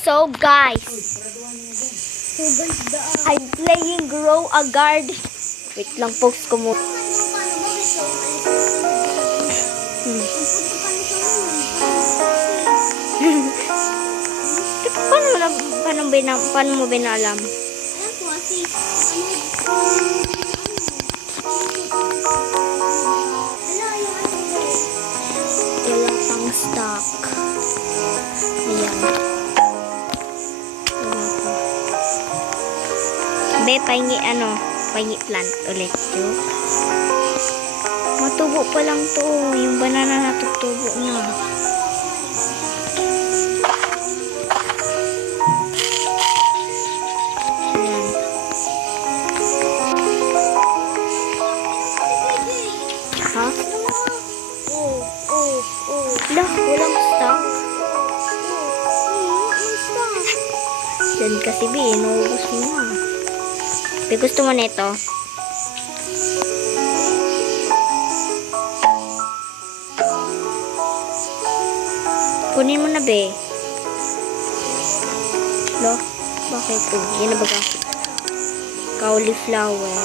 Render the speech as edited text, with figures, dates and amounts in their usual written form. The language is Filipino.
So guys, I'm playing Grow a Garden. Wait lang, post ko mo. Paano mo binalam? Wala pang stock. Ayan. Be, pahingi plant ulit. Matubo pa lang to. Yung banana natutubo na. Ayan. Ha? Lah, walang stock. Yan kasi be, inuubos mo na. Be, gusto mo nito? Kunin mo na, be. Lo, bakit? Oh, yan na baga. Cauliflower.